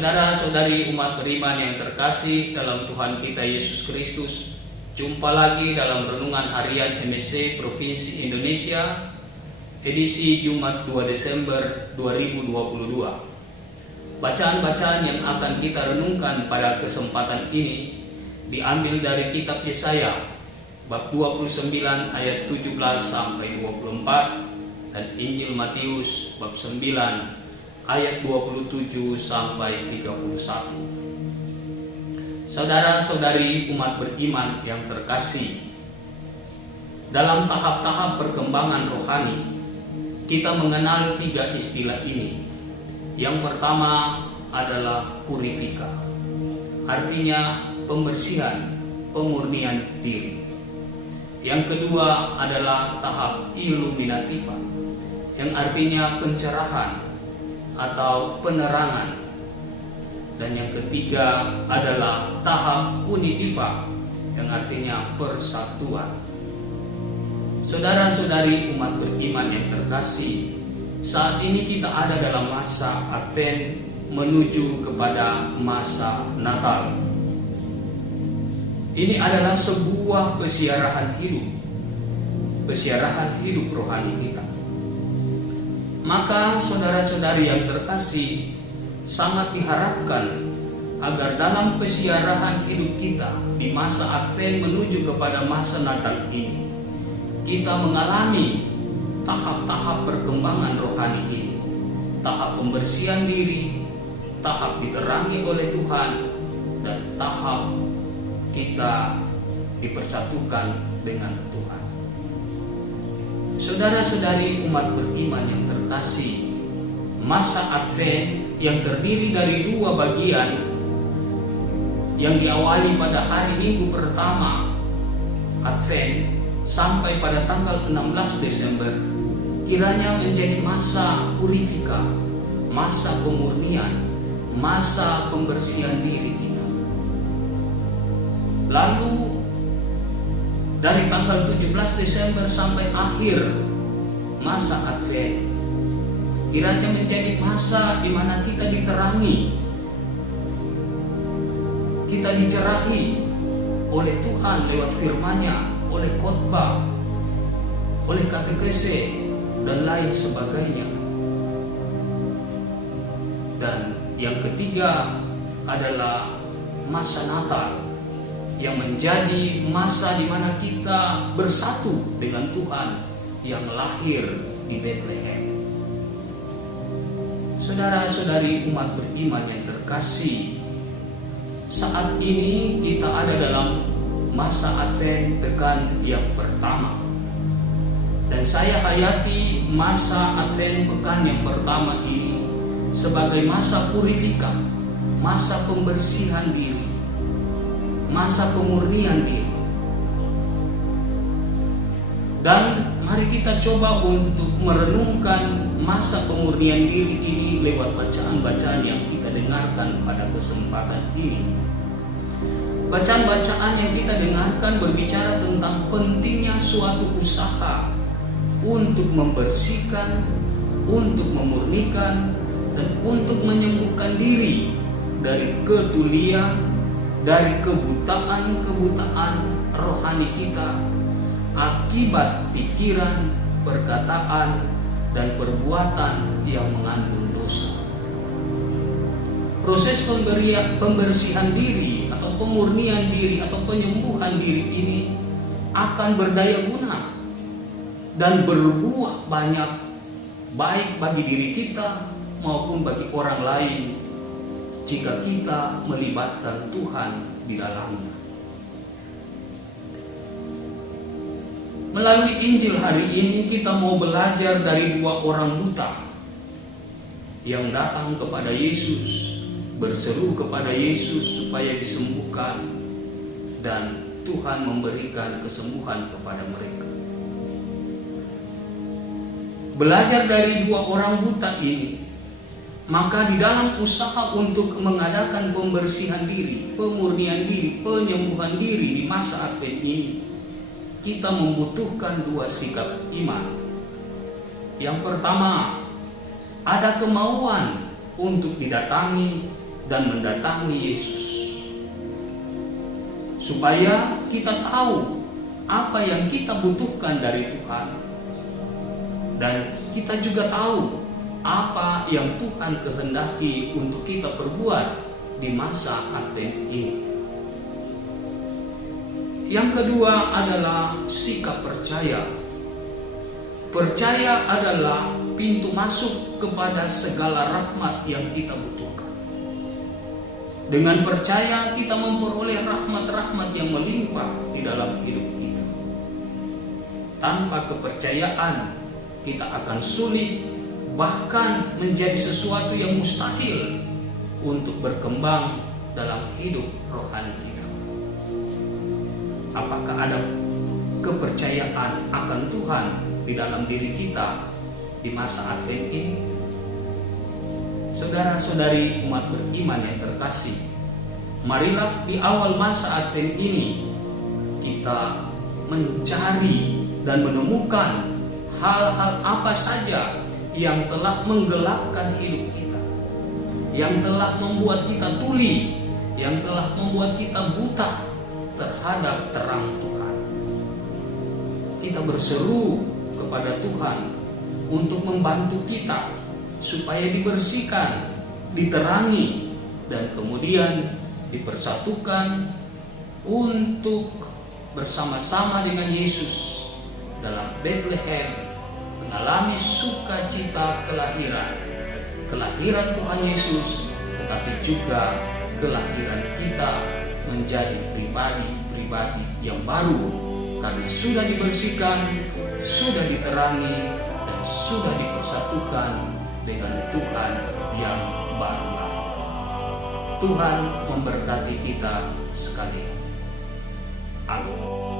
Saudara-saudari umat beriman yang terkasih dalam Tuhan kita Yesus Kristus, jumpa lagi dalam Renungan Harian MSC Provinsi Indonesia, edisi Jumat 2 Desember 2022. Bacaan-bacaan yang akan kita renungkan pada kesempatan ini diambil dari kitab Yesaya, bab 29 ayat 17 sampai 24, dan Injil Matius, bab 9 ayat 27 sampai 31. Saudara-saudari umat beriman yang terkasih, dalam tahap-tahap perkembangan rohani, kita mengenal 3 istilah ini. Yang pertama adalah purifika, artinya pembersihan, pemurnian diri. Yang kedua adalah tahap illuminativa, yang artinya pencerahan atau penerangan. Dan yang ketiga adalah tahap unitiva, yang artinya persatuan. Saudara-saudari umat beriman yang terkasih, saat ini kita ada dalam masa Advent menuju kepada masa Natal. Ini adalah sebuah pesiarahan hidup rohani kita. Maka saudara-saudari yang terkasih, sangat diharapkan agar dalam pesiarahan hidup kita di masa Advent menuju kepada masa Natal ini, kita mengalami tahap-tahap perkembangan rohani ini. Tahap pembersihan diri, tahap diterangi oleh Tuhan, dan tahap kita dipersatukan dengan Tuhan. Saudara-saudari umat beriman yang terkasih, masa Advent yang terdiri dari 2 bagian, yang diawali pada hari Minggu pertama Advent sampai pada tanggal 16 Desember, kiranya menjadi masa purifika, masa pemurnian, masa pembersihan diri kita. Lalu dari tanggal 17 Desember sampai akhir masa Advent, kiranya menjadi masa di mana kita diterangi, kita dicerahi oleh Tuhan lewat firman-Nya, oleh khotbah, oleh katekese, dan lain sebagainya. Dan yang ketiga adalah masa Natal, yang menjadi masa di mana kita bersatu dengan Tuhan yang lahir di Bethlehem. Saudara-saudari umat beriman yang terkasih, saat ini kita ada dalam masa Advent pekan yang pertama. Dan saya hayati masa Advent pekan yang pertama ini sebagai masa purifika, masa pembersihan diri, masa pemurnian diri. Dan mari kita coba untuk merenungkan masa pemurnian diri ini lewat bacaan-bacaan yang kita dengarkan pada kesempatan ini. Bacaan-bacaan yang kita dengarkan berbicara tentang pentingnya suatu usaha untuk membersihkan, untuk memurnikan, dan untuk menyembuhkan diri dari ketulian, dari kebutaan rohani kita akibat pikiran, perkataan, dan perbuatan yang mengandung dosa. Proses pembersihan diri atau pemurnian diri atau penyembuhan diri ini akan berdaya guna dan berbuah banyak, baik bagi diri kita maupun bagi orang lain, jika kita melibatkan Tuhan di dalamnya. Melalui Injil hari ini kita mau belajar dari 2 orang buta yang datang kepada Yesus, berseru kepada Yesus supaya disembuhkan, dan Tuhan memberikan kesembuhan kepada mereka. Belajar dari 2 orang buta ini, maka di dalam usaha untuk mengadakan pembersihan diri, pemurnian diri, penyembuhan diri di masa Advent ini, kita membutuhkan 2 sikap iman. Yang pertama, ada kemauan untuk didatangi dan mendatangi Yesus, supaya kita tahu apa yang kita butuhkan dari Tuhan, dan kita juga tahu apa yang Tuhan kehendaki untuk kita perbuat di masa Advent ini. Yang kedua adalah sikap percaya. Percaya adalah pintu masuk kepada segala rahmat yang kita butuhkan. Dengan percaya kita memperoleh rahmat-rahmat yang melimpah di dalam hidup kita. Tanpa kepercayaan kita akan sulit, bahkan menjadi sesuatu yang mustahil untuk berkembang dalam hidup rohani kita. Apakah ada kepercayaan akan Tuhan di dalam diri kita di masa Advent ini? Saudara-saudari umat beriman yang terkasih, marilah di awal masa Advent ini kita mencari dan menemukan hal-hal apa saja yang telah menggelapkan hidup kita, yang telah membuat kita tuli, yang telah membuat kita buta terhadap terang Tuhan. Kita berseru kepada Tuhan untuk membantu kita supaya dibersihkan, diterangi, dan kemudian dipersatukan untuk bersama-sama dengan Yesus dalam Bethlehem mengalami sukacita kelahiran Tuhan Yesus, tetapi juga kelahiran kita menjadi pribadi-pribadi yang baru, karena sudah dibersihkan, sudah diterangi, dan sudah dipersatukan dengan Tuhan yang baru. Tuhan memberkati kita sekalian. Amin.